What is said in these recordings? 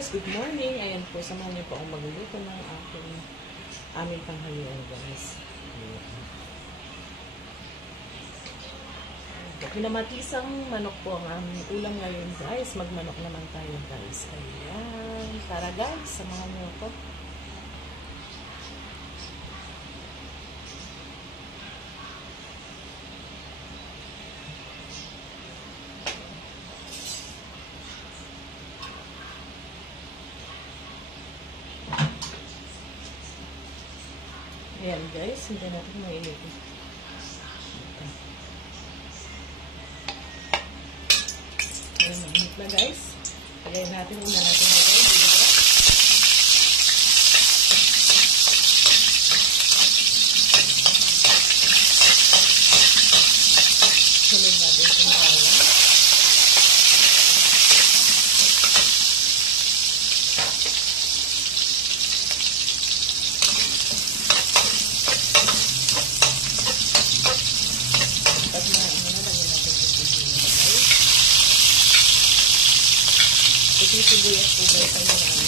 guys, good morning. Ayan po, samahan niyo po akong magluluto ng aming panghalian guys. Pinamatisang manok po ang aming ulam ngayon guys. Magmanok naman tayo guys. Ayan. Tara guys, samahan niyo ako. Ayan guys, hindi natin mainit. Ayan, mainit na guys. Ayan natin, una natin lagay dito. Sunod natin itong bawang. Sibuyas po guys ang marami.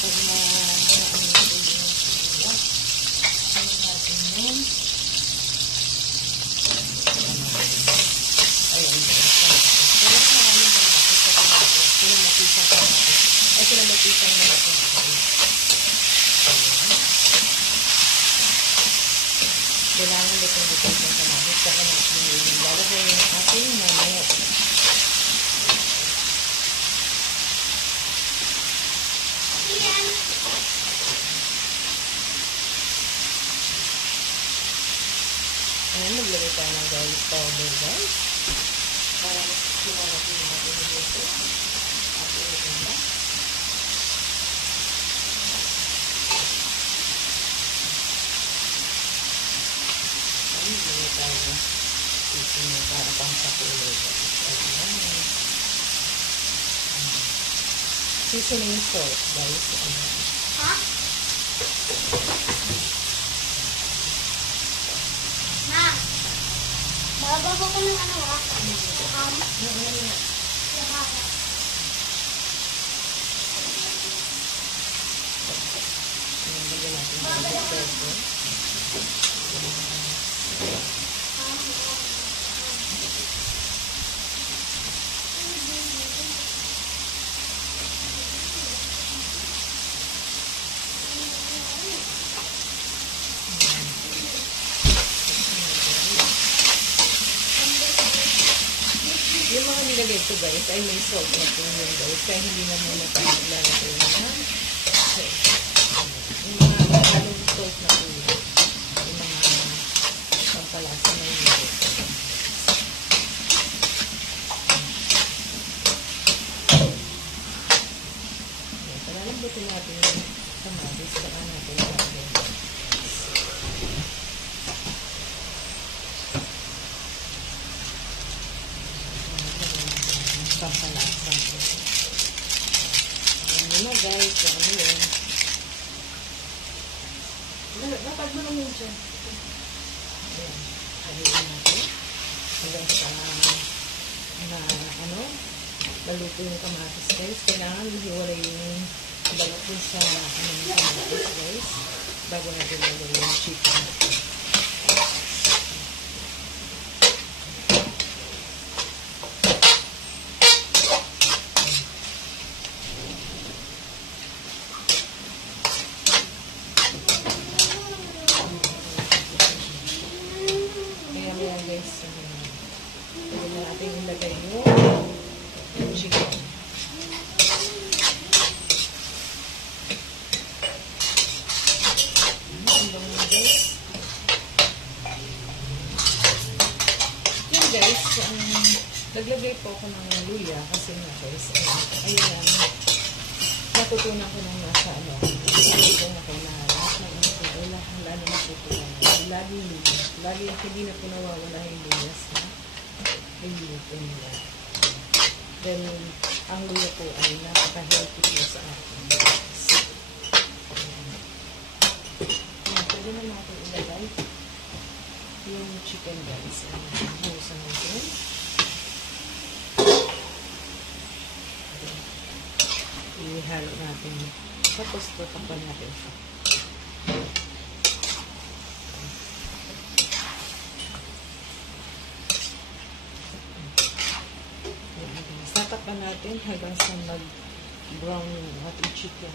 Pag na-ano po yung sibuyas, ano natin yun? Ayan guys. Kaya marami na natin sa tomato. Pinamatisan ka natin. Ay, pinamatisan na natin. Kailangan lutong-lutong yung kamatis. Saka natin lalagay yung ating manok. Ayan, maglagay tayo ng garlic powder guys. Para mas pinarating natin yung luto. At ulitin na. Maglagay tayo ng seasoning para pang sa kulay guys. Ayan. Seasoning salt guys. Ha? Ma! Babago ko ng ano ha? Lagyan natin ng garlic powder. Yung mga nilagay ko guys ay may salt na po yun guys. Kaya hindi na muna tayo maglalagay na salt. Yung mga halong salt na po yun. Yung mga pampalasa na yun. Palalambutin natin yung kamatis. Saka natin natin. Pampalasa. Ayan na guys. Ano yun? Dapat mo naman dyan. Ayan. Haliin natin. Hanggang sa maluto yung kamatis guys. Kailangan hiwalay yung balat dun sa yung kamatis guys. Bago natin lagay yung chicken. Guys, pwede na natin ilagay yung chicken. Ang bango guys. Yan guys, naglagay po ako ng luya kasi nga guys, ayun lang, natutunan ko nang nasa natutunan ako na lahat ng lalo natutunan. Lagi hindi na po nawawala yung luyas na niluluto nila. Then, ang luya po ay napaka-healthy po sa akin. Pwede na natin ilagay yung chicken guys. Buhusan natin. ihalo natin. Tapos tatakpan natin siya. Tatakpan natin hanggang sa mag-brown yung ating chicken.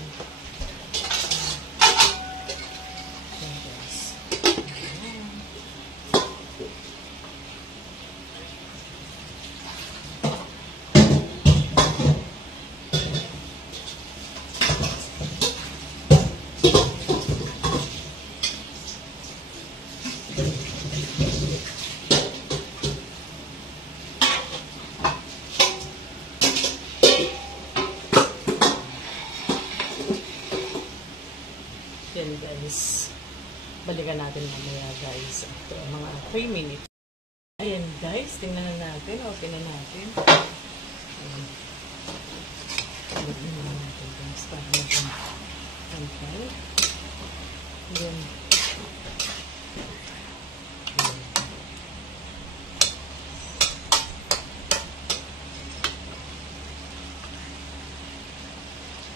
Yan guys, balikan natin mamaya guys, ito mga 3 minutes. Ayan guys, tingnan na natin, okay na natin. Balikan na natin guys, para mag-antay. Ayan.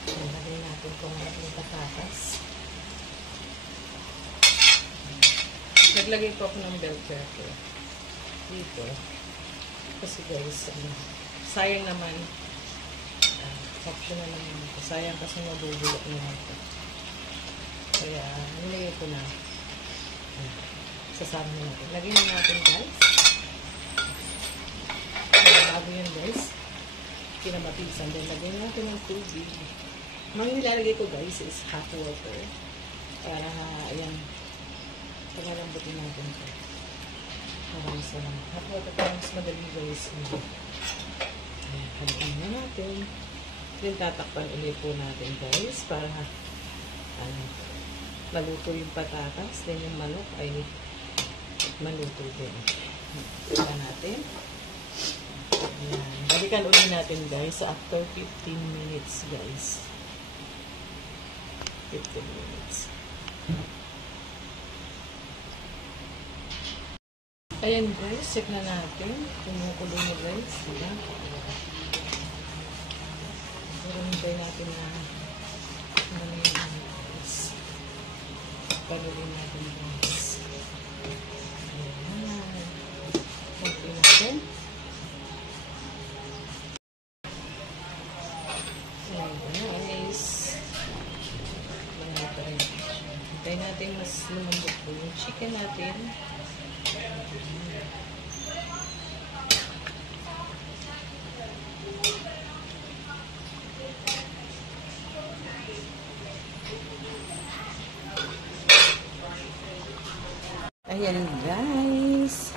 Lagay natin kung ano patatas. Naglagay po ako ng bell pepper dito. Kasi guys, sayang naman. Optional naman ito. Sayang kasi mabubulok naman ito. Kaya, nilagay ko na. Sasama na natin. Lagyan na natin guys. Bago yan guys. Kinamatisan. Then, lagyan natin ng tubig. Mga nilalagay ko guys is hot water. Para, ayan, pagalambutin natin ito. Maraming salamat. Hot water para mas madali guys. Ayan, haluin na natin. Then, tatakpan ulit po natin guys para maluto yung patatas. Then, yung manok ay maluto din. Balikan natin. Ayan. Balikan ulit natin guys after 15 minutes guys. 15 minutes. Ayan guys, check na natin. Kumukulo na guys. Ayan. Hintay natin na panuloy natin guys. Ayan. Okay natin. Ayan guys. Hintay natin mas lumambot po yung chicken natin. Ayan guys.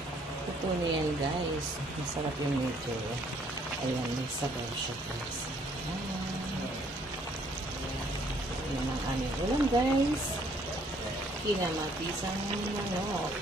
Ito na yan guys. Masarap yung medyo. Ayan, may sabaw siya guys. Ayan ang aming ulam guys. Kinamatisan ng manok.